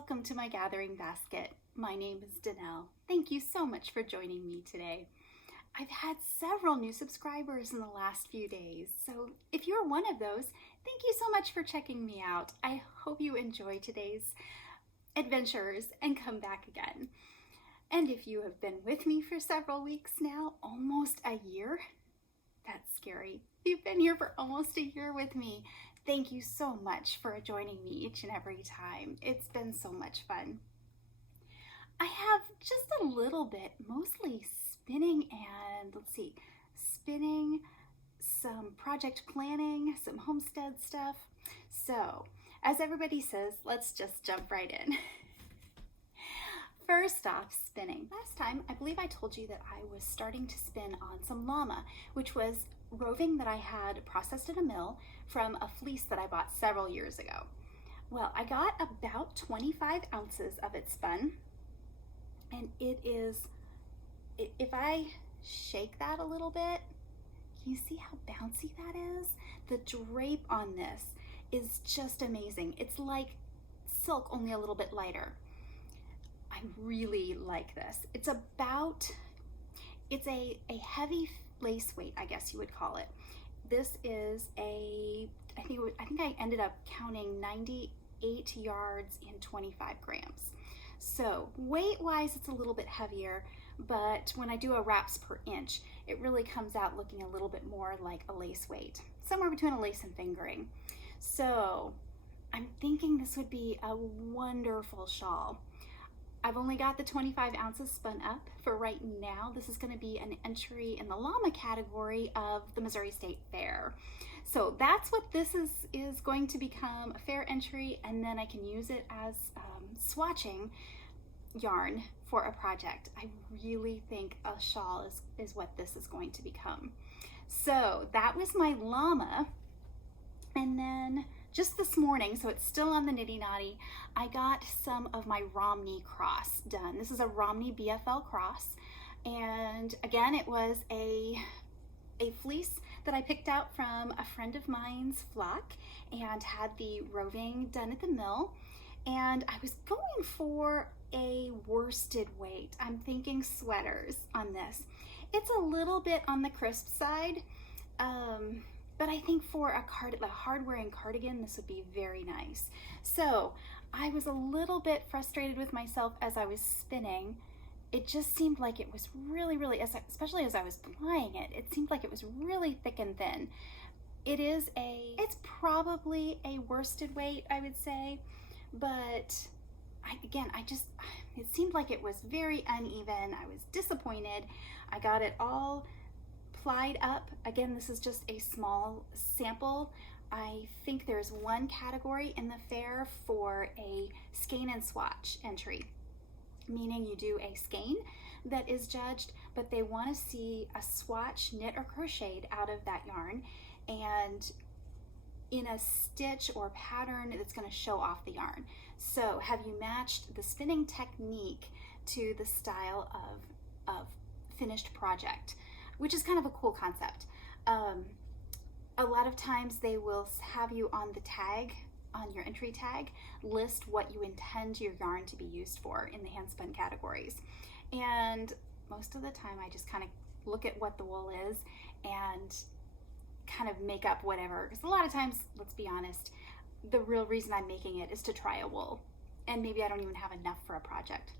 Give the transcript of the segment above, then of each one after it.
welcome to My Gathering Basket. My name is Danelle. Thank you so much for joining me today. I've had several new subscribers in the last few days, so if you're one of those, thank you so much for checking me out. I hope you enjoy today's adventures and come back again. And if you have been with me for several weeks now, almost a year, that's scary. You've been here for almost a year with me. Thank you so much for joining me each and every time. It's been so much fun. I have just a little bit, mostly spinning and spinning, some project planning, some homestead stuff. So, as everybody says, let's just jump right in. First off, spinning. Last time, I believe I told you that I was starting to spin on some llama, which was roving that I had processed in a mill from a fleece that I bought several years ago. Well, I got about 25 ounces of it spun, and it is, if I shake that a little bit, can you see how bouncy that is? The drape on this is just amazing. It's like silk, only a little bit lighter. I really like this. It's a heavy lace weight, I guess you would call it. This is I think I ended up counting 98 yards in 25 grams. So weight-wise, it's a little bit heavier, but when I do a wraps per inch, it really comes out looking a little bit more like a lace weight, somewhere between a lace and fingering. So I'm thinking this would be a wonderful shawl. I've only got the 25 ounces spun up for right now. This is going to be an entry in the llama category of the Missouri State Fair. So that's what this is going to become, a fair entry, and then I can use it as swatching yarn for a project. I really think a shawl is what this is going to become. So that was my llama. And then just this morning, so it's still on the nitty-knotty, I got some of my Romney cross done. This is a Romney BFL cross, and again, it was a fleece that I picked out from a friend of mine's flock and had the roving done at the mill, and I was going for a worsted weight. I'm thinking sweaters on this. It's a little bit on the crisp side, but I think for a hard-wearing cardigan, this would be very nice. So I was a little bit frustrated with myself as I was spinning. It just seemed like it was really, especially as I was plying it, it seemed like it was really thick and thin. It's probably a worsted weight, I would say, but it seemed like it was very uneven. I was disappointed. I got it all plied up. Again, this is just a small sample. I think there's one category in the fair for a skein and swatch entry, meaning you do a skein that is judged, but they want to see a swatch knit or crocheted out of that yarn and in a stitch or pattern that's going to show off the yarn. So have you matched the spinning technique to the style of finished project, which is kind of a cool concept. A lot of times they will have you on the tag, on your entry tag, list what you intend your yarn to be used for in the hand spun categories. And most of the time I just kind of look at what the wool is and kind of make up whatever. Because a lot of times, let's be honest, the real reason I'm making it is to try a wool. And maybe I don't even have enough for a project.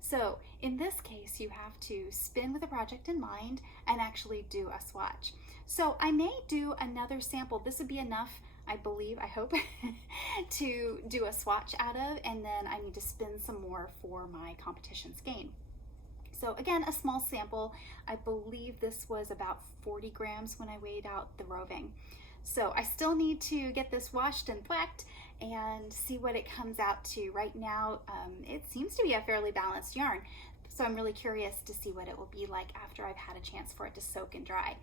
So in this case, you have to spin with a project in mind and actually do a swatch. So I may do another sample. This would be enough, I believe, I hope, to do a swatch out of, and then I need to spin some more for my competition skein. So again, a small sample. I believe this was about 40 grams when I weighed out the roving. So I still need to get this washed and thwacked and see what it comes out to. Right now, it seems to be a fairly balanced yarn. So I'm really curious to see what it will be like after I've had a chance for it to soak and dry.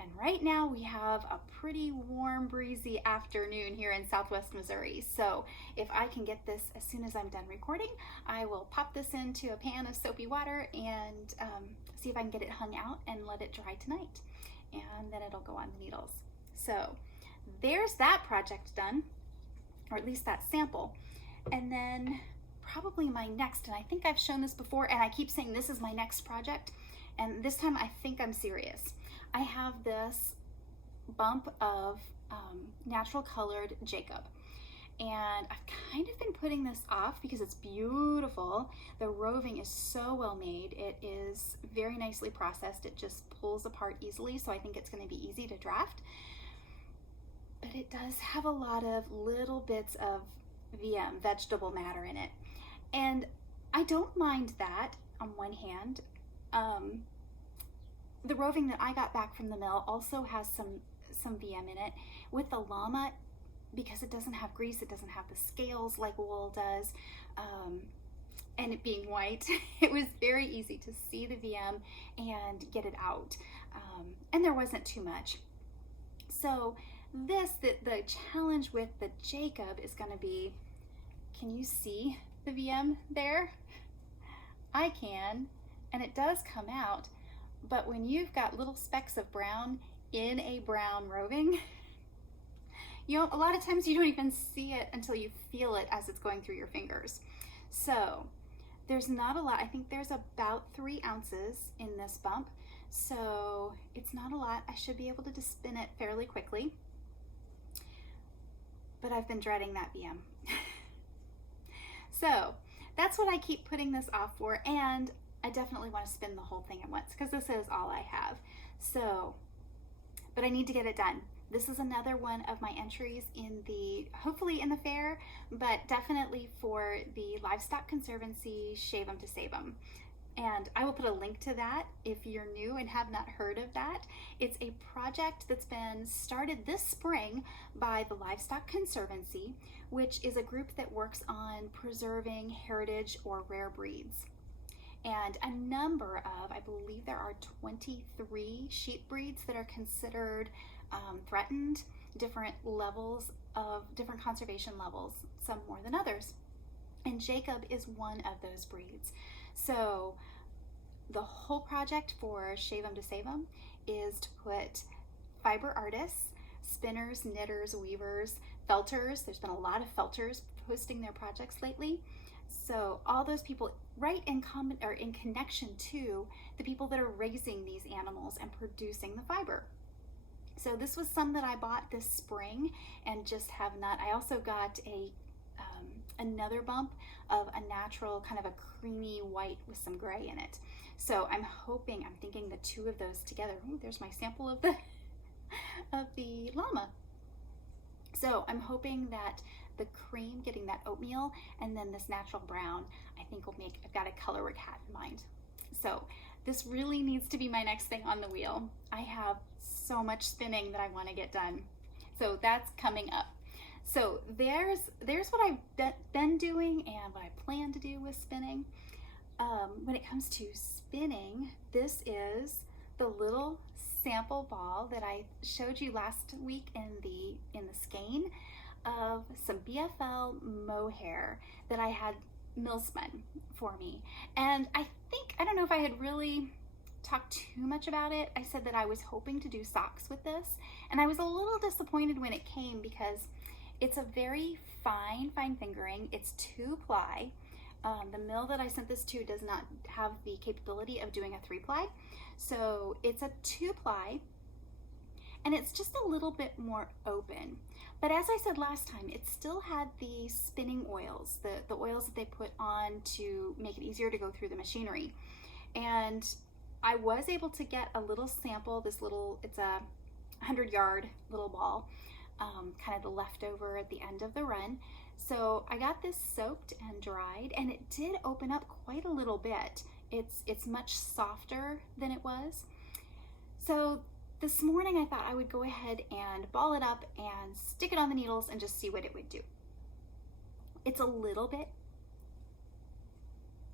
And right now we have a pretty warm, breezy afternoon here in Southwest Missouri. So if I can get this as soon as I'm done recording, I will pop this into a pan of soapy water and see if I can get it hung out and let it dry tonight. And then it'll go on the needles. So there's that project done, or at least that sample. And then probably my next, and I think I've shown this before, and I keep saying this is my next project, and this time I think I'm serious. I have this bump of natural colored Jacob, and I've kind of been putting this off because it's beautiful. The roving is so well made. It is very nicely processed. It just pulls apart easily, so I think it's going to be easy to draft. But it does have a lot of little bits of VM, vegetable matter, in it. And I don't mind that on one hand. The roving that I got back from the mill also has some VM in it. With the llama, because it doesn't have grease, it doesn't have the scales like wool does, and it being white, it was very easy to see the VM and get it out. And there wasn't too much. So the challenge with the Jacob is going to be, can you see the VM there? I can, and it does come out, but when you've got little specks of brown in a brown roving, a lot of times you don't even see it until you feel it as it's going through your fingers. So there's not a lot. I think there's about 3 ounces in this bump, so it's not a lot. I should be able to just spin it fairly quickly, but I've been dreading that VM. So that's what I keep putting this off for, and I definitely want to spin the whole thing at once because this is all I have. So, but I need to get it done. This is another one of my entries in hopefully in the fair, but definitely for the Livestock Conservancy Shave 'em to Save 'em. And I will put a link to that if you're new and have not heard of that. It's a project that's been started this spring by the Livestock Conservancy, which is a group that works on preserving heritage or rare breeds. And a number of, I believe there are 23 sheep breeds that are considered threatened, different conservation levels, some more than others. And Jacob is one of those breeds. So the whole project for Shave 'em to Save 'em is to put fiber artists, spinners, knitters, weavers, felters. There's been a lot of felters posting their projects lately. So all those people right in connection to the people that are raising these animals and producing the fiber. So this was some that I bought this spring and just have not. I also got another bump of a natural kind of a creamy white with some gray in it. So I'm thinking the 2 of those together. Ooh, there's my sample of the llama. So I'm hoping that the cream, getting that oatmeal, and then this natural brown, I think will make, I've got a color cat in mind. So this really needs to be my next thing on the wheel. I have so much spinning that I want to get done. So that's coming up. So there's what I've been doing and what I plan to do with spinning. When it comes to spinning, this is the little sample ball that I showed you last week in the skein of some BFL mohair that I had mill spun for me. And I don't know if I had really talked too much about it. I said that I was hoping to do socks with this, and I was a little disappointed when it came because it's a very fine fingering. It's 2-ply. The mill that I sent this to does not have the capability of doing a 3-ply. So it's a 2-ply, and it's just a little bit more open. But as I said last time, it still had the spinning oils, the oils that they put on to make it easier to go through the machinery. And I was able to get a little sample, it's a 100-yard little ball, kind of the leftover at the end of the run. So I got this soaked and dried, and it did open up quite a little bit. It's much softer than it was. So this morning I thought I would go ahead and ball it up and stick it on the needles and just see what it would do. It's a little bit,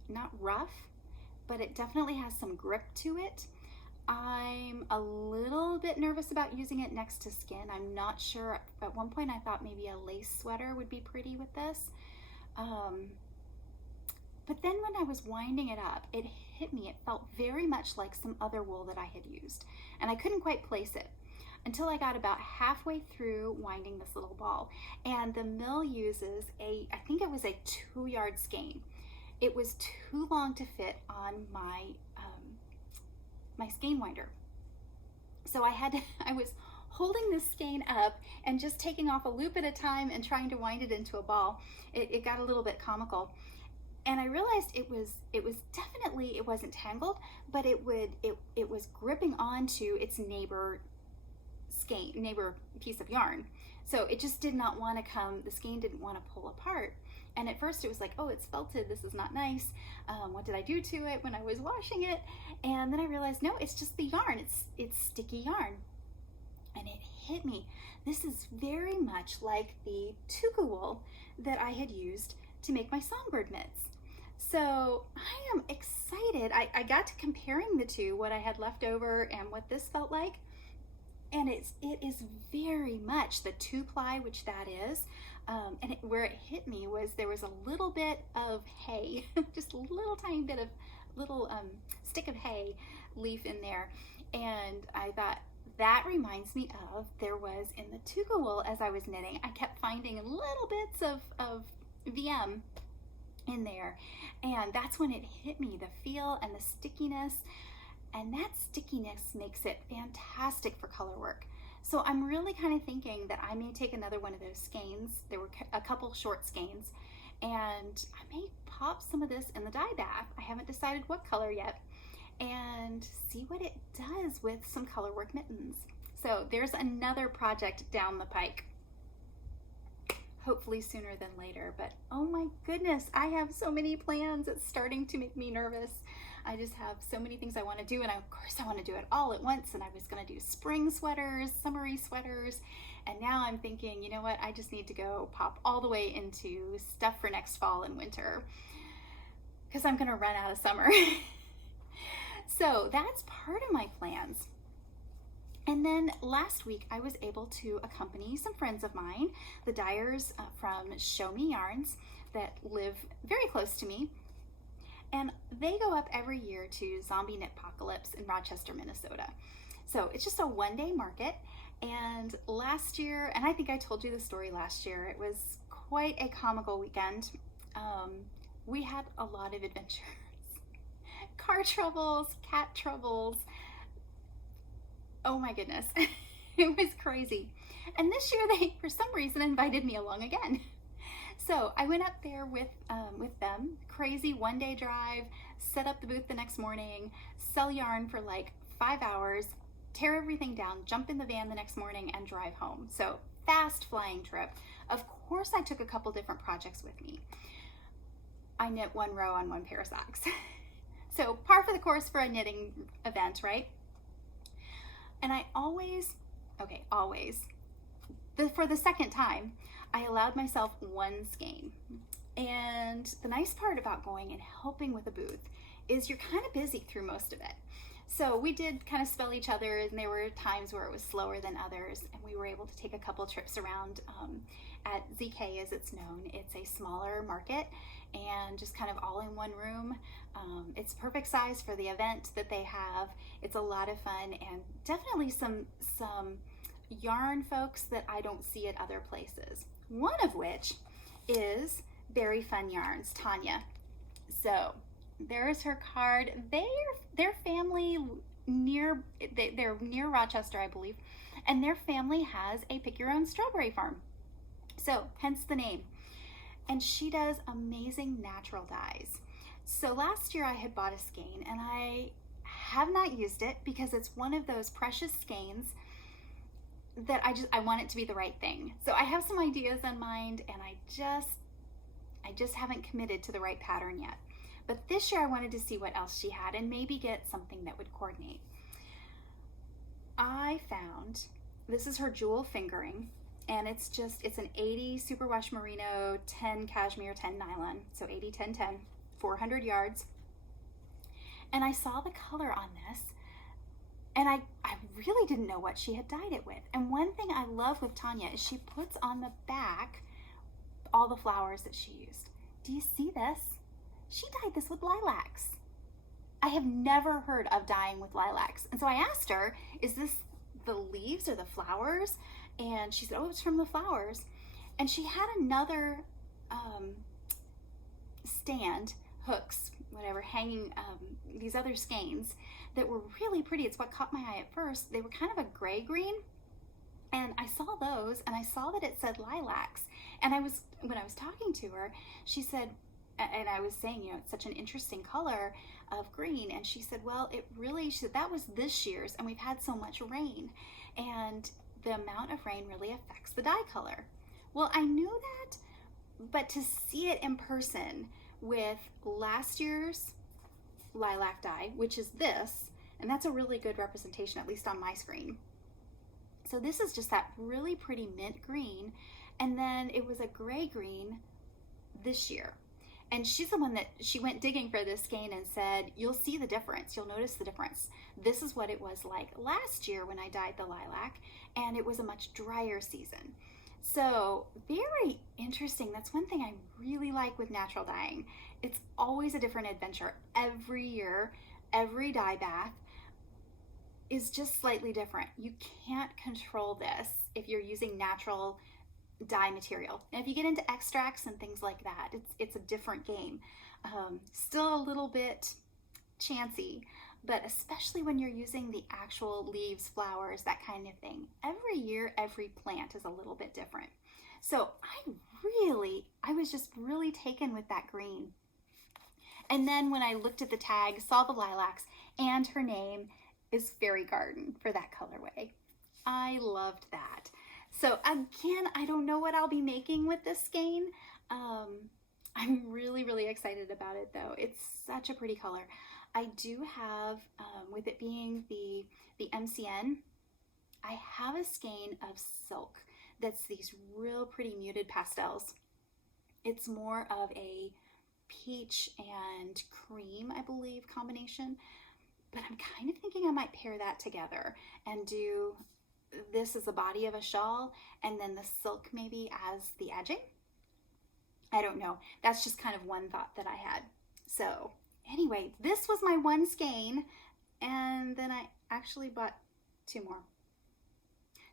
not rough, but it definitely has some grip to it. I'm a little bit nervous about using it next to skin. I'm not sure. At one point I thought maybe a lace sweater would be pretty with this. But then when I was winding it up, it hit me. It felt very much like some other wool that I had used, and I couldn't quite place it. until I got about halfway through winding this little ball. And the mill uses I think it was a 2-yard skein. It was too long to fit on my skein winder. So I was holding this skein up and just taking off a loop at a time and trying to wind it into a ball. It got a little bit comical. And I realized it was definitely, it wasn't tangled, but it was gripping onto its neighbor piece of yarn. So it just did not want to the skein didn't want to pull apart. And at first it was like, oh, it's felted, this is not nice. What did I do to it when I was washing it? And then I realized, no, it's just the yarn, it's sticky yarn. And it hit me. This is very much like the tuku wool that I had used to make my songbird mitts. So I am excited. I got to comparing the two, what I had left over and what this felt like. And it is very much the 2-ply, which that is. And where it hit me was there was a little bit of hay, just a little tiny bit of little stick of hay leaf in there. And I thought, that reminds me of, there was in the tuku wool as I was knitting, I kept finding little bits of VM in there. And that's when it hit me, the feel and the stickiness. And that stickiness makes it fantastic for color work. So I'm really kind of thinking that I may take another one of those skeins. There were a couple short skeins, and I may pop some of this in the dye bath. I haven't decided what color yet, and see what it does with some color work mittens. So there's another project down the pike, hopefully sooner than later. But oh my goodness, I have so many plans. It's starting to make me nervous. I just have so many things I want to do, and of course I want to do it all at once. And I was going to do spring sweaters, summery sweaters, and now I'm thinking, you know what, I just need to go pop all the way into stuff for next fall and winter, because I'm going to run out of summer. So that's part of my plans. And then last week I was able to accompany some friends of mine, the dyers from Show Me Yarns, that live very close to me. And they go up every year to Zombie Knitpocalypse in Rochester, Minnesota. So it's just a 1-day market. And last year, and I think I told you the story last year, it was quite a comical weekend. We had a lot of adventures. Car troubles, cat troubles. Oh my goodness, it was crazy. And this year they, for some reason, invited me along again. So I went up there with them, crazy 1-day drive, set up the booth the next morning, sell yarn for like 5 hours, tear everything down, jump in the van the next morning and drive home. So fast flying trip. Of course I took a couple different projects with me. I knit 1 row on 1 pair of socks. So par for the course for a knitting event, right? And I always, for the second time, I allowed myself 1 skein. And the nice part about going and helping with a booth is you're kind of busy through most of it. So we did kind of spell each other, and there were times where it was slower than others, and we were able to take a couple trips around at ZK, as it's known. It's a smaller market and just kind of all in one room. It's perfect size for the event that they have. It's a lot of fun, and definitely some yarn folks that I don't see at other places. One of which is Berry Fun Yarns, Tanya. So there's her card. Their family they're near Rochester, I believe, and their family has a pick your own strawberry farm. So hence the name. And she does amazing natural dyes. So last year I had bought a skein, and I have not used it because it's one of those precious skeins that I want it to be the right thing. So I have some ideas in mind, and I just haven't committed to the right pattern yet. But this year I wanted to see what else she had and maybe get something that would coordinate. I found, this is her jewel fingering, and it's an 80 superwash merino, 10 cashmere, 10 nylon. So 80, 10, 10, 400 yards. And I saw the color on this, and I really didn't know what she had dyed it with. And one thing I love with Tanya is she puts on the back all the flowers that she used. Do you see this? She dyed this with lilacs. I have never heard of dyeing with lilacs. And so I asked her, is this the leaves or the flowers. And she said, oh, it's from the flowers. And she had another stand, hooks, whatever, hanging these other skeins that were really pretty. It's what caught my eye at first. They were kind of a gray green. And I saw those, and I saw that it said lilacs. And when I was talking to her, she said, and I was saying, you know, it's such an interesting color of green. And she said, well, she said, that was this year's, and we've had so much rain. And the amount of rain really affects the dye color. Well, I knew that, but to see it in person with last year's lilac dye, which is this, and that's a really good representation, at least on my screen. So this is just that really pretty mint green, and then it was a gray green this year. And she's the one that she went digging for this skein and said, you'll see the difference, you'll notice the difference. This is what it was like last year when I dyed the lilac, and it was a much drier season. So very interesting. That's one thing I really like with natural dyeing. It's always a different adventure. Every year, every dye bath is just slightly different. You can't control this if you're using natural dye material. And if you get into extracts and things like that, it's a different game. Still a little bit chancy, but especially when you're using the actual leaves, flowers, that kind of thing. Every year, every plant is a little bit different. So I was just really taken with that green. And then when I looked at the tag, saw the lilacs, and her name is Fairy Garden for that colorway. I loved that. So again, I don't know what I'll be making with this skein. I'm really, really excited about it though. It's such a pretty color. I do have, with it being the MCN, I have a skein of silk that's these real pretty muted pastels. It's more of a peach and cream, I believe, combination. But I'm kind of thinking I might pair that together and do this as the body of a shawl and then the silk maybe as the edging. I don't know. That's just kind of one thought that I had. So anyway, this was my one skein, and then I actually bought 2 more.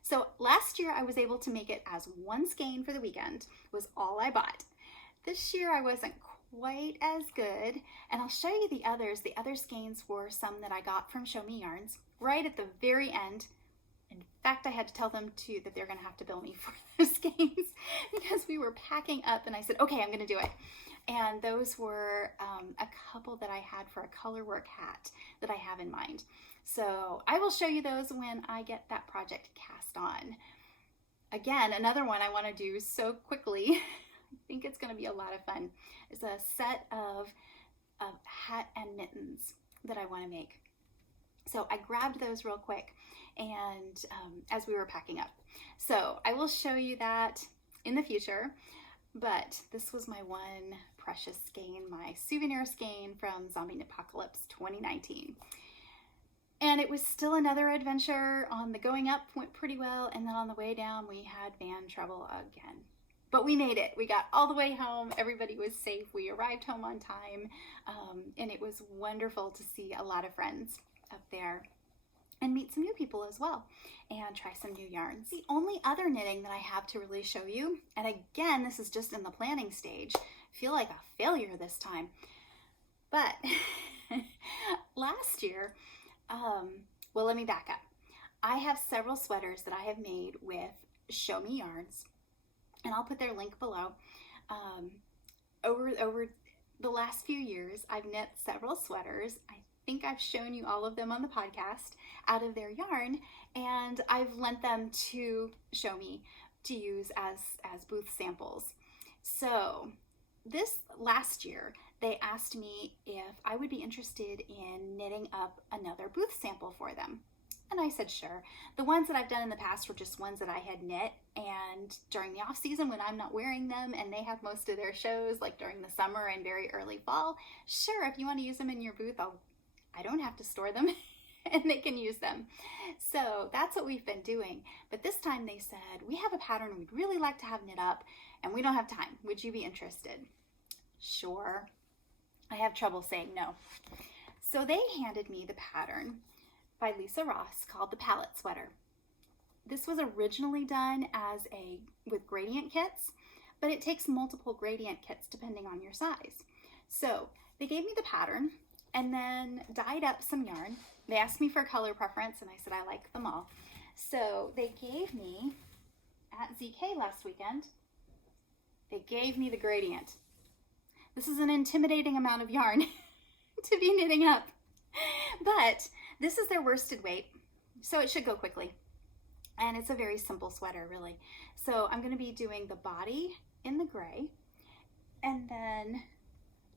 So last year I was able to make it as one skein for the weekend, was all I bought. This year I wasn't quite as good, and I'll show you the others. The other skeins were some that I got from Show Me Yarns right at the very end. In fact, I had to tell them too that they're going to have to bill me for the skeins because we were packing up, and I said, okay, I'm going to do it. And those were a couple that I had for a color work hat that I have in mind. So I will show you those when I get that project cast on. Again, another one I want to do so quickly, I think it's going to be a lot of fun, is a set of hat and mittens that I want to make. So I grabbed those real quick and as we were packing up. So I will show you that in the future, but this was my one precious skein, my souvenir skein from Zombie Apocalypse 2019. And it was still another adventure. On the going up went pretty well, and then on the way down we had van trouble again. But we made it. We got all the way home. Everybody was safe. We arrived home on time, and it was wonderful to see a lot of friends up there and meet some new people as well and try some new yarns. The only other knitting that I have to really show you, and again, this is just in the planning stage, I feel like a failure this time, but last year, well, let me back up. I have several sweaters that I have made with Show Me Yarns, and I'll put their link below. Over the last few years, I've knit several sweaters. I think I've shown you all of them on the podcast out of their yarn, and I've lent them to Show Me to use as booth samples. So this last year, they asked me if I would be interested in knitting up another booth sample for them. And I said, sure. The ones that I've done in the past were just ones that I had knit, and during the off season when I'm not wearing them and they have most of their shows, like during the summer and very early fall, sure, if you want to use them in your booth, I don't have to store them and they can use them. So that's what we've been doing. But this time they said, we have a pattern we'd really like to have knit up and we don't have time. Would you be interested? Sure. I have trouble saying no. So they handed me the pattern by Lisa Ross called the Palette Sweater. This was originally done with gradient kits, but it takes multiple gradient kits depending on your size. So they gave me the pattern and then dyed up some yarn. They asked me for a color preference and I said I like them all. So they gave me, at ZK last weekend, they gave me the gradient. This is an intimidating amount of yarn to be knitting up, but this is their worsted weight, so it should go quickly. And it's a very simple sweater, really. So I'm going to be doing the body in the gray, and then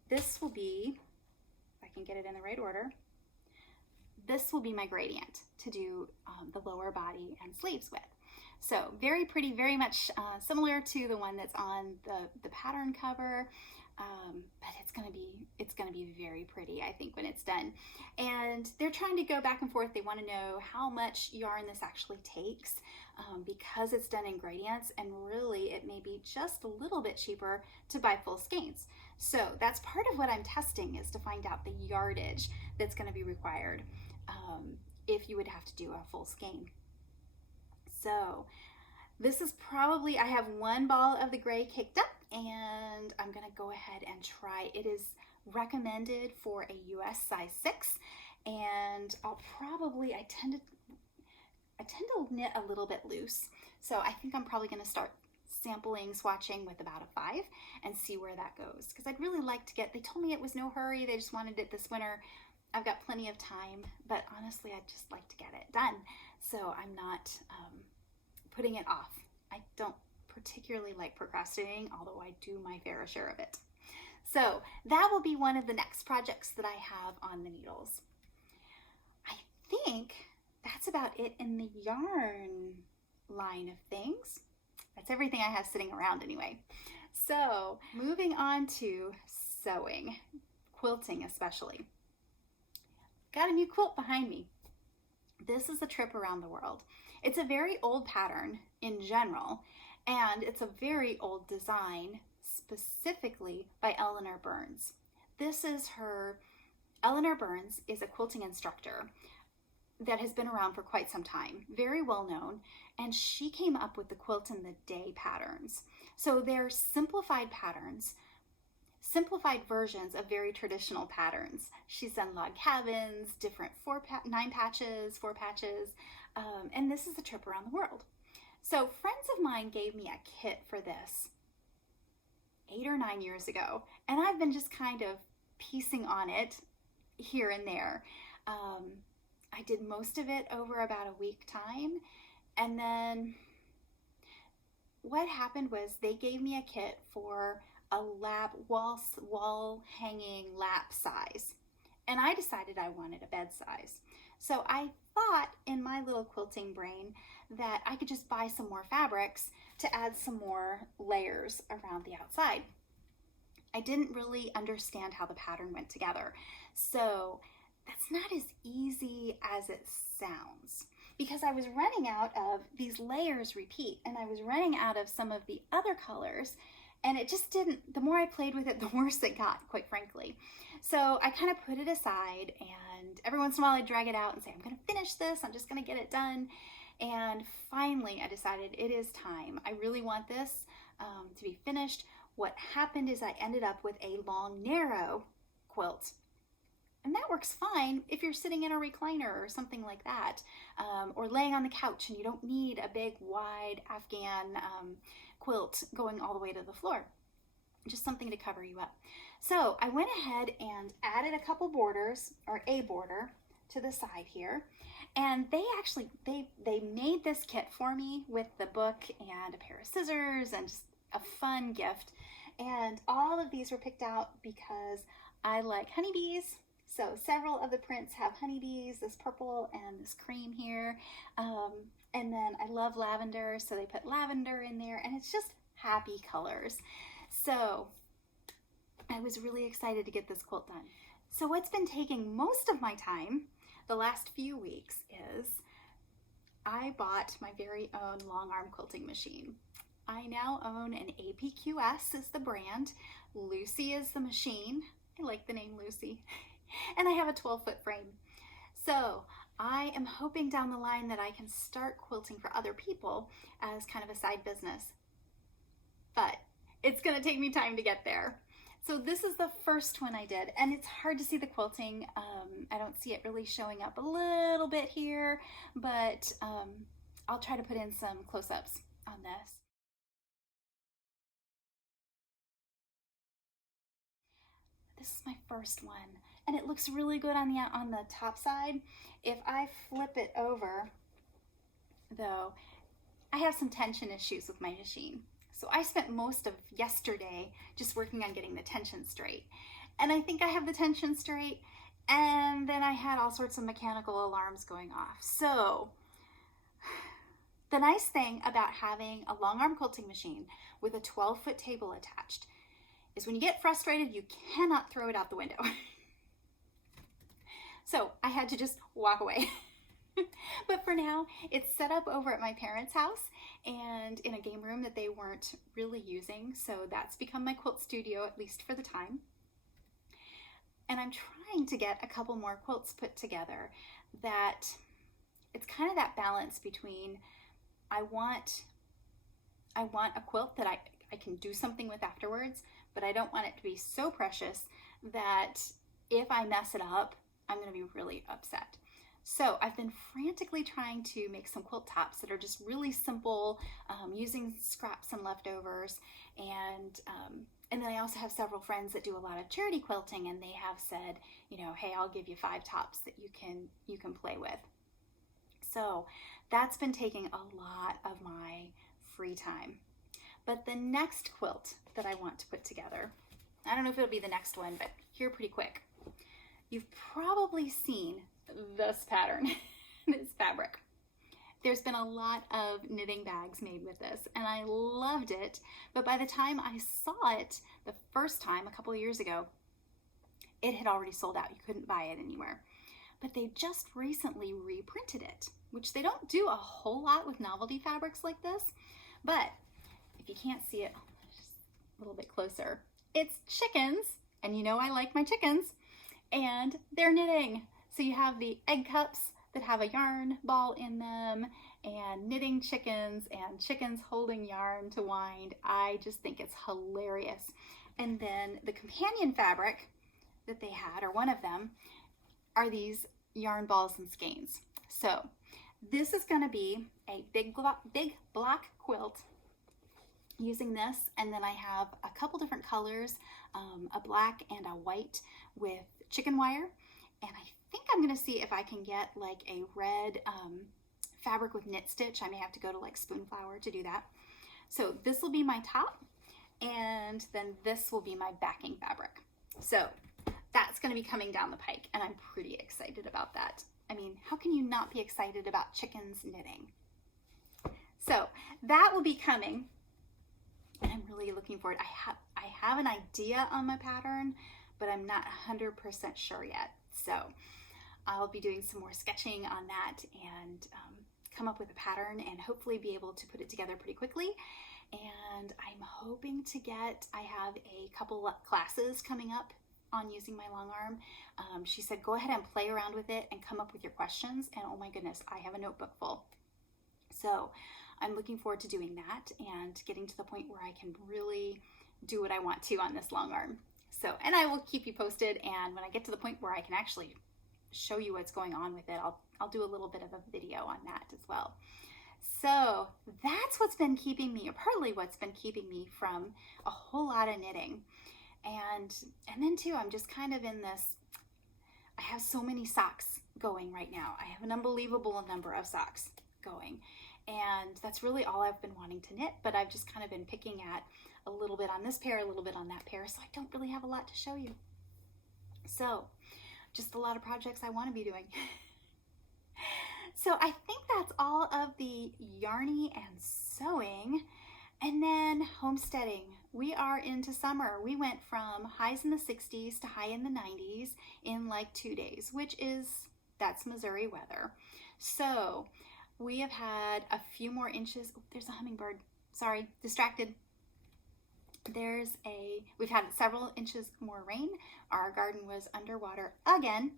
this will be, if I can get it in the right order, this will be my gradient to do the lower body and sleeves with. So very pretty, very much similar to the one that's on the pattern cover, but it's gonna be very pretty, I think, when it's done. And they're trying to go back and forth. They want to know how much yarn this actually takes because it's done in gradients, and really it may be just a little bit cheaper to buy full skeins. So that's part of what I'm testing, is to find out the yardage that's going to be required if you would have to do a full skein. So this is probably, I have one ball of the gray kicked up, and I'm gonna go ahead and try. It is recommended for a US size 6, and I tend to knit a little bit loose. So I think I'm probably gonna start sampling, swatching with about a 5 and see where that goes. Because I'd really like to they told me it was no hurry, they just wanted it this winter. I've got plenty of time, but honestly, I'd just like to get it done. So I'm not putting it off. I don't particularly like procrastinating, although I do my fair share of it. So that will be one of the next projects that I have on the needles. I think that's about it in the yarn line of things. That's everything I have sitting around anyway. So moving on to sewing, quilting especially. Got a new quilt behind me. This is a trip around the world. It's a very old pattern in general, and it's a very old design specifically by Eleanore Burns. Eleanore Burns is a quilting instructor that has been around for quite some time, very well known, and she came up with the quilt in the day patterns. So they're simplified patterns, simplified versions of very traditional patterns. She's done log cabins, different 9 patches, 4 patches, and this is a trip around the world. So friends of mine gave me a kit for this 8 or 9 years ago, and I've been just kind of piecing on it here and there. I did most of it over about a week time, and then what happened was they gave me a kit for a lap wall hanging lap size, and I decided I wanted a bed size. So I thought in my little quilting brain that I could just buy some more fabrics to add some more layers around the outside. I didn't really understand how the pattern went together. So that's not as easy as it sounds, because I was running out of these layers repeat, and I was running out of some of the other colors, and it just didn't, the more I played with it, the worse it got, quite frankly. So I kind of put it aside, and every once in a while I'd drag it out and say, I'm going to finish this, I'm just going to get it done. And finally I decided it is time. I really want this to be finished. What happened is I ended up with a long, narrow quilt. And that works fine if you're sitting in a recliner or something like that, or laying on the couch and you don't need a big, wide Afghan quilt going all the way to the floor. Just something to cover you up. So I went ahead and added a couple borders, or a border, to the side here. And they actually, they made this kit for me with the book and a pair of scissors and just a fun gift. And all of these were picked out because I like honeybees. So several of the prints have honeybees, this purple and this cream here. And then I love lavender, so they put lavender in there, and it's just happy colors. So I was really excited to get this quilt done. So what's been taking most of my time the last few weeks is I bought my very own long arm quilting machine. I now own an APQS is the brand. Lucy is the machine. I like the name Lucy. And I have a 12-foot frame. So I am hoping down the line that I can start quilting for other people as kind of a side business, but it's gonna take me time to get there. So this is the first one I did, and it's hard to see the quilting. I don't see it really showing up a little bit here, but I'll try to put in some close-ups on this. This is my first one, and it looks really good on the top side. If I flip it over, though, I have some tension issues with my machine. So I spent most of yesterday just working on getting the tension straight. And I think I have the tension straight, and then I had all sorts of mechanical alarms going off. So the nice thing about having a long arm quilting machine with a 12-foot table attached is when you get frustrated, you cannot throw it out the window. So I had to just walk away. But for now, it's set up over at my parents' house and in a game room that they weren't really using. So that's become my quilt studio, at least for the time. And I'm trying to get a couple more quilts put together that it's kind of that balance between I want a quilt that I can do something with afterwards, but I don't want it to be so precious that if I mess it up, I'm going to be really upset. So I've been frantically trying to make some quilt tops that are just really simple, using scraps and leftovers. And then I also have several friends that do a lot of charity quilting, and they have said, you know, hey, I'll give you 5 tops that you can play with. So that's been taking a lot of my free time. But the next quilt that I want to put together, I don't know if it'll be the next one, but here pretty quick. You've probably seen this pattern, this fabric. There's been a lot of knitting bags made with this, and I loved it, but by the time I saw it the first time a couple of years ago, it had already sold out. You couldn't buy it anywhere. But they just recently reprinted it, which they don't do a whole lot with novelty fabrics like this. But if you can't see it, just a little bit closer, it's chickens, and you know I like my chickens, and they're knitting. So you have the egg cups that have a yarn ball in them, and knitting chickens, and chickens holding yarn to wind. I just think it's hilarious. And then the companion fabric that they had, or one of them, are these yarn balls and skeins. So this is going to be a big block quilt using this, and then I have a couple different colors, a black and a white with chicken wire, and I think I'm going to see if I can get like a red fabric with knit stitch. I may have to go to like Spoonflower to do that. So this will be my top, and then this will be my backing fabric. So that's going to be coming down the pike, and I'm pretty excited about that. I mean, how can you not be excited about chickens knitting? So that will be coming, and I'm really looking forward. I have an idea on my pattern, but I'm not 100% sure yet. So I'll be doing some more sketching on that and come up with a pattern and hopefully be able to put it together pretty quickly. And I'm hoping to I have a couple classes coming up on using my long arm. She said, go ahead and play around with it and come up with your questions. And oh my goodness, I have a notebook full. So I'm looking forward to doing that and getting to the point where I can really do what I want to on this long arm. So, and I will keep you posted, and when I get to the point where I can actually show you what's going on with it, I'll do a little bit of a video on that as well. So that's what's been keeping me, or partly what's been keeping me from a whole lot of knitting. And then too, I'm just kind of in this, I have so many socks going right now. I have an unbelievable number of socks going, and that's really all I've been wanting to knit, but I've just kind of been picking at a little bit on this pair, a little bit on that pair, so I don't really have a lot to show you. So just a lot of projects I want to be doing. So I think that's all of the yarny and sewing. And then homesteading. We are into summer. We went from highs in the 60s to high in the 90s in like 2 days, that's Missouri weather. So we have had a few more inches. Oh, there's a hummingbird. Sorry, distracted. We've had several inches more rain. Our garden was underwater again.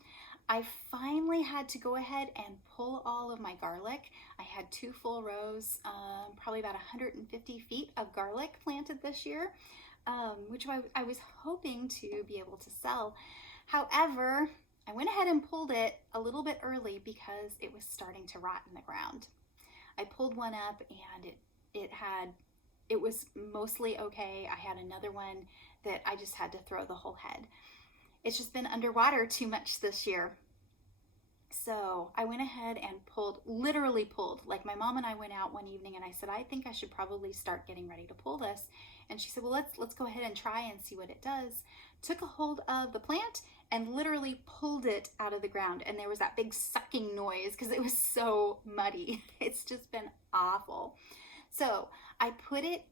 I finally had to go ahead and pull all of my garlic. I had 2 full rows, probably about 150 feet of garlic planted this year, which I was hoping to be able to sell. However, I went ahead and pulled it a little bit early because it was starting to rot in the ground. I pulled one up and it was mostly okay. I had another one that I just had to throw the whole head. It's just been underwater too much this year. So I went ahead and literally pulled, like my mom and I went out one evening and I said, I think I should probably start getting ready to pull this. And she said, well, let's go ahead and try and see what it does. Took a hold of the plant and literally pulled it out of the ground. And there was that big sucking noise because it was so muddy. It's just been awful. So I put it,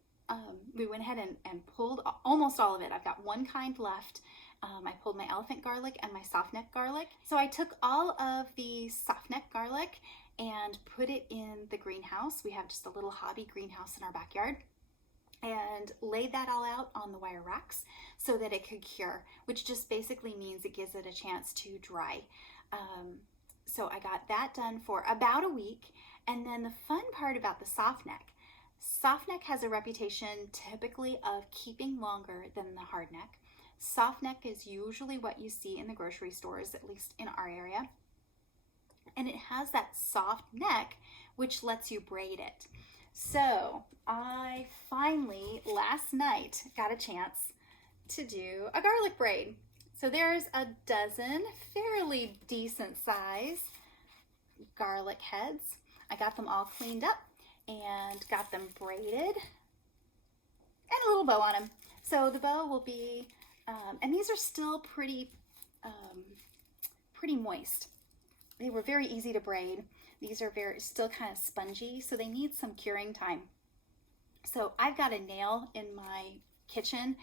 we went ahead and pulled almost all of it. I've got one kind left. I pulled my elephant garlic and my soft neck garlic. So I took all of the soft neck garlic and put it in the greenhouse. We have just a little hobby greenhouse in our backyard, and laid that all out on the wire racks so that it could cure, which just basically means it gives it a chance to dry. So I got that done for about a week. And then the fun part about the soft neck has a reputation typically of keeping longer than the hard neck. Soft neck is usually what you see in the grocery stores, at least in our area. And it has that soft neck, which lets you braid it. So I finally, last night, got a chance to do a garlic braid. So there's a dozen fairly decent size garlic heads. I got them all cleaned up and got them braided and a little bow on them. So the bow will be, and these are still pretty moist. They were very easy to braid. These are still kind of spongy, so they need some curing time. So I've got a nail in my kitchen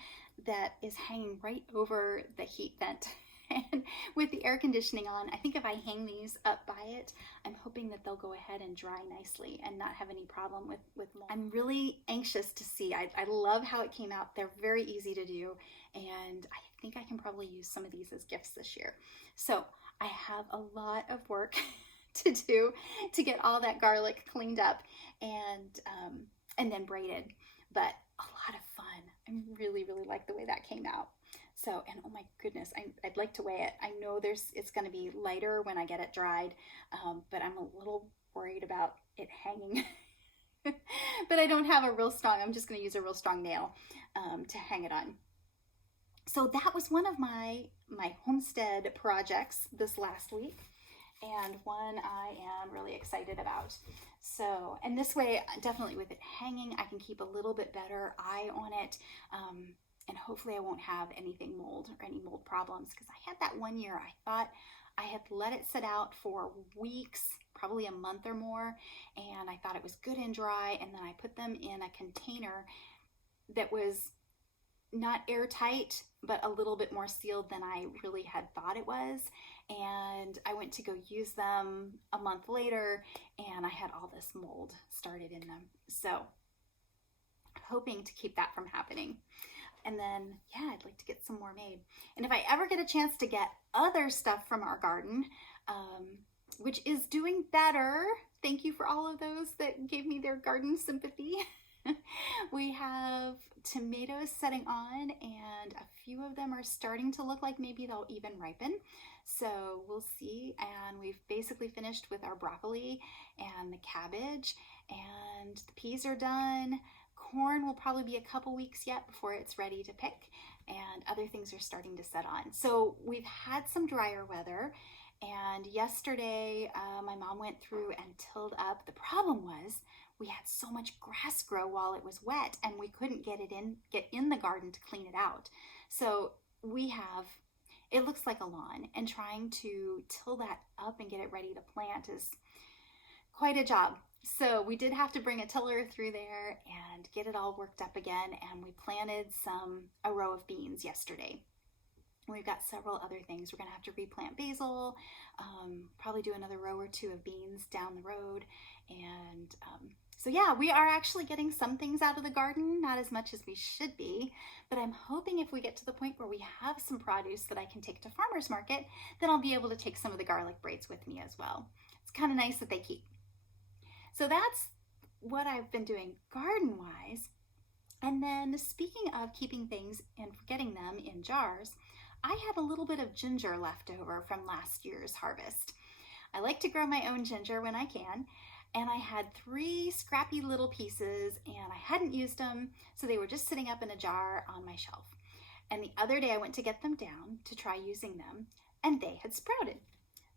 that is hanging right over the heat vent. And with the air conditioning on, I think if I hang these up by it, I'm hoping that they'll go ahead and dry nicely and not have any problem with mold. I'm really anxious to see. I love how it came out. They're very easy to do, and I think I can probably use some of these as gifts this year. So I have a lot of work to do to get all that garlic cleaned up and then braided, but a lot of fun. I really like the way that came out. So, and oh my goodness, I'd like to weigh it. I know it's going to be lighter when I get it dried, but I'm a little worried about it hanging. But I don't have I'm just going to use a real strong nail to hang it on. So that was one of my homestead projects this last week, and one I am really excited about. So, and this way, definitely with it hanging, I can keep a little bit better eye on it. And hopefully I won't have anything mold or any mold problems, because I had that one year. I thought I had let it sit out for weeks, probably a month or more, and I thought it was good and dry, and then I put them in a container that was not airtight, but a little bit more sealed than I really had thought it was. And I went to go use them a month later, and I had all this mold started in them. So hoping to keep that from happening. And then, yeah, I'd like to get some more made. And if I ever get a chance to get other stuff from our garden, which is doing better, thank you for all of those that gave me their garden sympathy. We have tomatoes setting on, and a few of them are starting to look like maybe they'll even ripen. So we'll see. And we've basically finished with our broccoli and the cabbage, and the peas are done. Corn will probably be a couple weeks yet before it's ready to pick, and other things are starting to set on. So we've had some drier weather, and yesterday my mom went through and tilled up. The problem was we had so much grass grow while it was wet, and we couldn't get in the garden to clean it out. So it looks like a lawn, and trying to till that up and get it ready to plant is quite a job. So we did have to bring a tiller through there and get it all worked up again, and we planted a row of beans yesterday. We've got several other things. We're going to have to replant basil, probably do another row or two of beans down the road, and So yeah, we are actually getting some things out of the garden, not as much as we should be, but I'm hoping if we get to the point where we have some produce that I can take to farmer's market, then I'll be able to take some of the garlic braids with me as well. It's kind of nice that they keep. So that's what I've been doing garden-wise. And then speaking of keeping things and getting them in jars, I had a little bit of ginger left over from last year's harvest. I like to grow my own ginger when I can, and I had 3 scrappy little pieces and I hadn't used them, so they were just sitting up in a jar on my shelf. And the other day I went to get them down to try using them, and they had sprouted.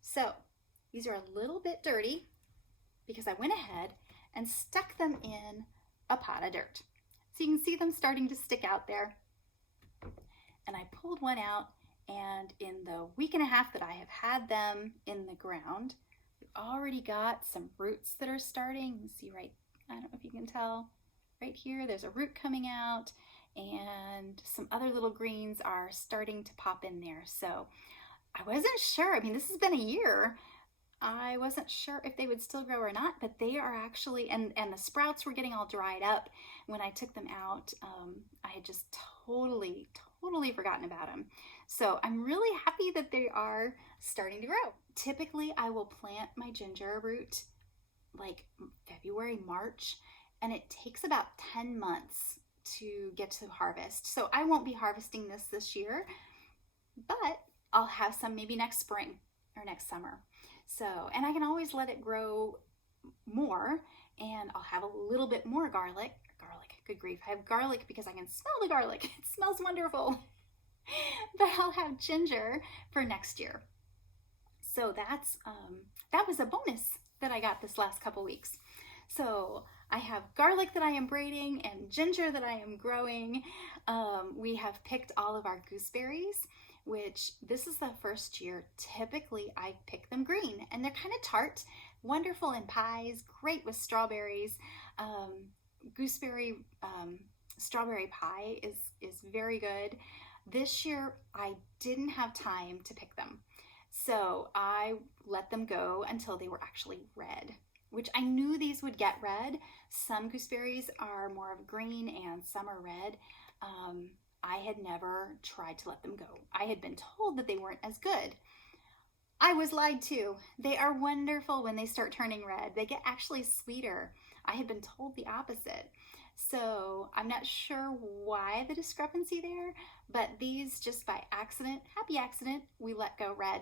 So these are a little bit dirty because I went ahead and stuck them in a pot of dirt. So you can see them starting to stick out there. And I pulled one out, and in the week and a half that I have had them in the ground, we've already got some roots that are starting. You see right, I don't know if you can tell, right here, there's a root coming out, and some other little greens are starting to pop in there. So I wasn't sure, I mean, this has been a year. I wasn't sure if they would still grow or not, but they are actually, and the sprouts were getting all dried up when I took them out. I had just totally forgotten about them. So I'm really happy that they are starting to grow. Typically, I will plant my ginger root like February, March, and it takes about 10 months to get to harvest. So I won't be harvesting this year, but I'll have some maybe next spring or next summer. So, and I can always let it grow more, and I'll have a little bit more garlic, good grief, I have garlic because I can smell the garlic, it smells wonderful, but I'll have ginger for next year. So that was a bonus that I got this last couple weeks. So I have garlic that I am braiding and ginger that I am growing. We have picked all of our gooseberries, which this is the first year. Typically I pick them green, and they're kind of tart, wonderful in pies, great with strawberries. Gooseberry strawberry pie is very good. This year I didn't have time to pick them, so I let them go until they were actually red, which I knew these would get red. Some gooseberries are more of green and some are red. I had never tried to let them go. I had been told that they weren't as good. I was lied to. They are wonderful when they start turning red. They get actually sweeter. I had been told the opposite. So I'm not sure why the discrepancy there, but these just by accident, happy accident, we let go red.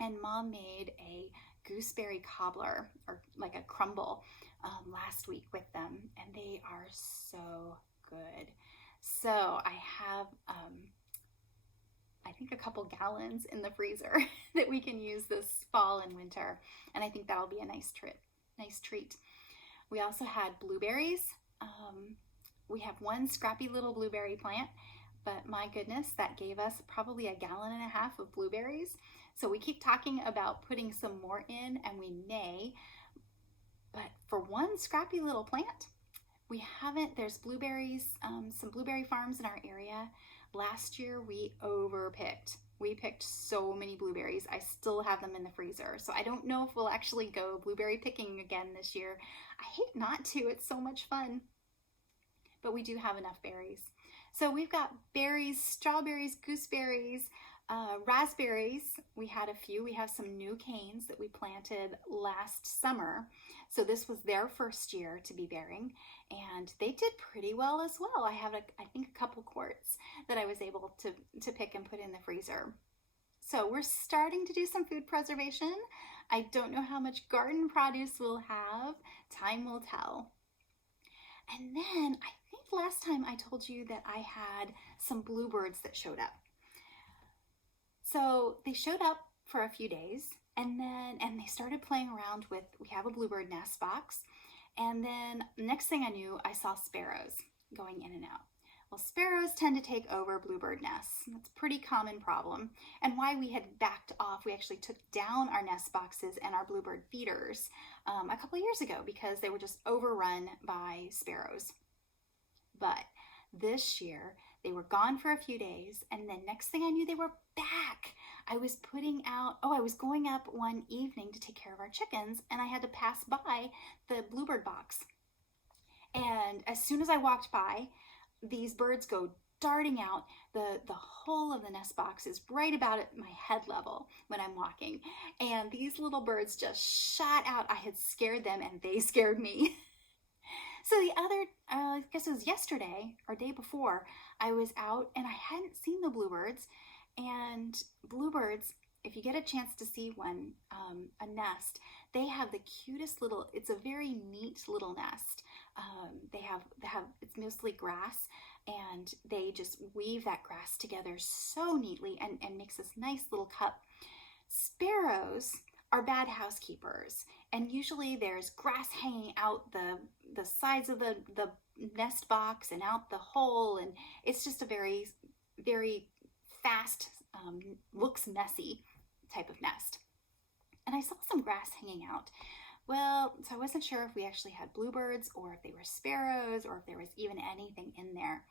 And Mom made a gooseberry cobbler, or like a crumble, last week with them, and they are so good. So I have, I think a couple gallons in the freezer that we can use this fall and winter, and I think that'll be a nice treat. We also had blueberries. We have one scrappy little blueberry plant, but my goodness, that gave us probably 1.5 gallons of blueberries. So we keep talking about putting some more in, and we may, but for one scrappy little plant, we haven't. There's blueberries, some blueberry farms in our area. Last year we overpicked. We picked so many blueberries. I still have them in the freezer. So I don't know if we'll actually go blueberry picking again this year. I hate not to, it's so much fun. But we do have enough berries. So we've got berries, strawberries, gooseberries, raspberries. We had a few. We have some new canes that we planted last summer. So this was their first year to be bearing, and they did pretty well as well. I have, I think, a couple quarts that I was able to pick and put in the freezer. So we're starting to do some food preservation. I don't know how much garden produce we'll have. Time will tell. And then I think last time I told you that I had some bluebirds that showed up. So they showed up for a few days, and they started playing around with, we have a bluebird nest box, and then next thing I knew, I saw sparrows going in and out. Well, sparrows tend to take over bluebird nests. That's a pretty common problem, and why we had backed off. We actually took down our nest boxes and our bluebird feeders a couple years ago because they were just overrun by sparrows. But this year, they were gone for a few days, and then next thing I knew, they were back. I was going up one evening to take care of our chickens, and I had to pass by the bluebird box. And as soon as I walked by, these birds go darting out. The hole of the nest box is right about at my head level when I'm walking. And these little birds just shot out. I had scared them and they scared me. So the other, I guess it was yesterday or day before, I was out and I hadn't seen the bluebirds. And bluebirds, if you get a chance to see one, a nest, they have the cutest little, it's a very neat little nest. They have, it's mostly grass, and they just weave that grass together so neatly and makes this nice little cup. Sparrows are bad housekeepers, and usually there's grass hanging out the sides of the nest box and out the hole, and it's just a very, very fast, looks messy type of nest. And I saw some grass hanging out. Well, so I wasn't sure if we actually had bluebirds or if they were sparrows or if there was even anything in there.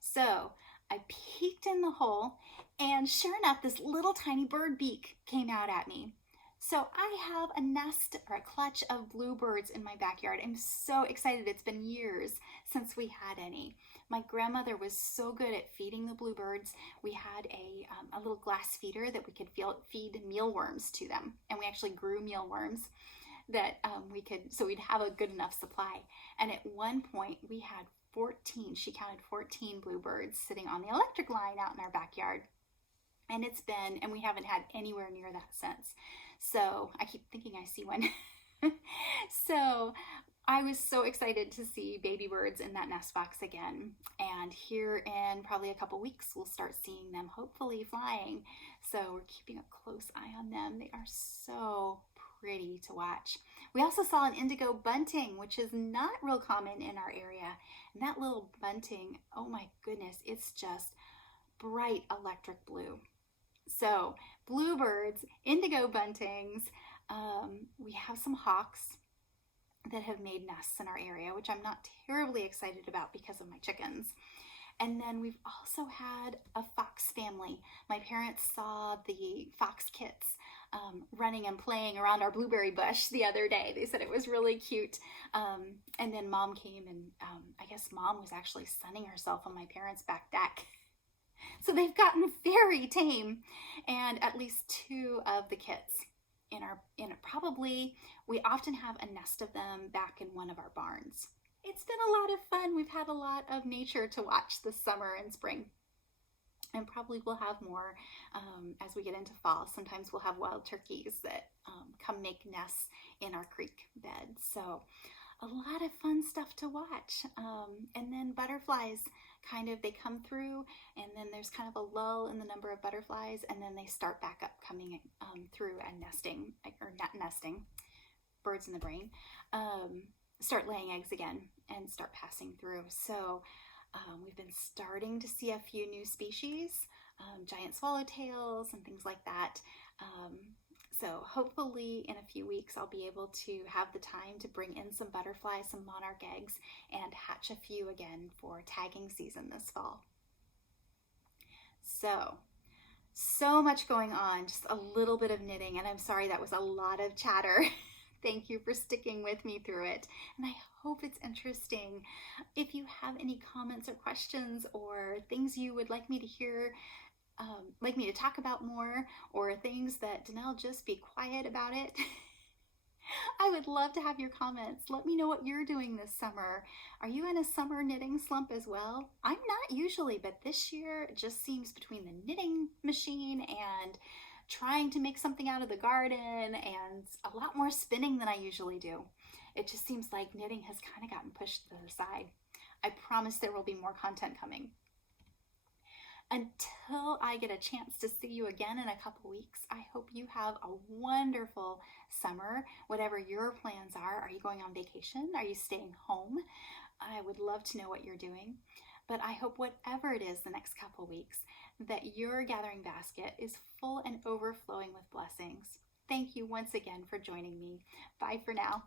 So I peeked in the hole, and sure enough, this little tiny bird beak came out at me. So I have a nest or a clutch of bluebirds in my backyard. I'm so excited. It's been years since we had any. My grandmother was so good at feeding the bluebirds. We had a little glass feeder that we could feed mealworms to them. And we actually grew mealworms that so we'd have a good enough supply. And at one point we had 14, she counted 14 bluebirds sitting on the electric line out in our backyard. And we haven't had anywhere near that since. So I keep thinking I see one. So I was so excited to see baby birds in that nest box again. And here in probably a couple weeks, we'll start seeing them hopefully flying. So we're keeping a close eye on them. They are so pretty to watch. We also saw an indigo bunting, which is not real common in our area. And that little bunting, oh my goodness, it's just bright electric blue. So bluebirds, indigo buntings, we have some hawks that have made nests in our area, which I'm not terribly excited about because of my chickens. And then we've also had a fox family. My parents saw the fox kits running and playing around our blueberry bush the other day. They said it was really cute. And then Mom came, and I guess Mom was actually sunning herself on my parents' back deck. So they've gotten very tame, and at least 2 of the kits we often have a nest of them back in one of our barns. It's been a lot of fun. We've had a lot of nature to watch this summer and spring, and probably we'll have more as we get into fall. Sometimes we'll have wild turkeys that come make nests in our creek bed. So a lot of fun stuff to watch. And then butterflies, they come through, and then there's kind of a lull in the number of butterflies, and then they start back up coming through and nesting, or not nesting, birds in the brain, start laying eggs again and start passing through. So we've been starting to see a few new species, giant swallowtails and things like that. So hopefully in a few weeks I'll be able to have the time to bring in some butterflies, some monarch eggs, and hatch a few again for tagging season this fall. So much going on, just a little bit of knitting, and I'm sorry that was a lot of chatter. Thank you for sticking with me through it, and I hope it's interesting. If you have any comments or questions or things you would like me to hear, like me to talk about more, or things that Danelle just be quiet about it, I would love to have your comments. Let me know what you're doing this summer. Are you in a summer knitting slump as well? I'm not usually, but this year it just seems between the knitting machine and trying to make something out of the garden and a lot more spinning than I usually do. It just seems like knitting has kind of gotten pushed to the side. I promise there will be more content coming. Until I get a chance to see you again in a couple weeks, I hope you have a wonderful summer, whatever your plans are. Are you going on vacation? Are you staying home? I would love to know what you're doing. But I hope whatever it is the next couple weeks, that your gathering basket is full and overflowing with blessings. Thank you once again for joining me. Bye for now.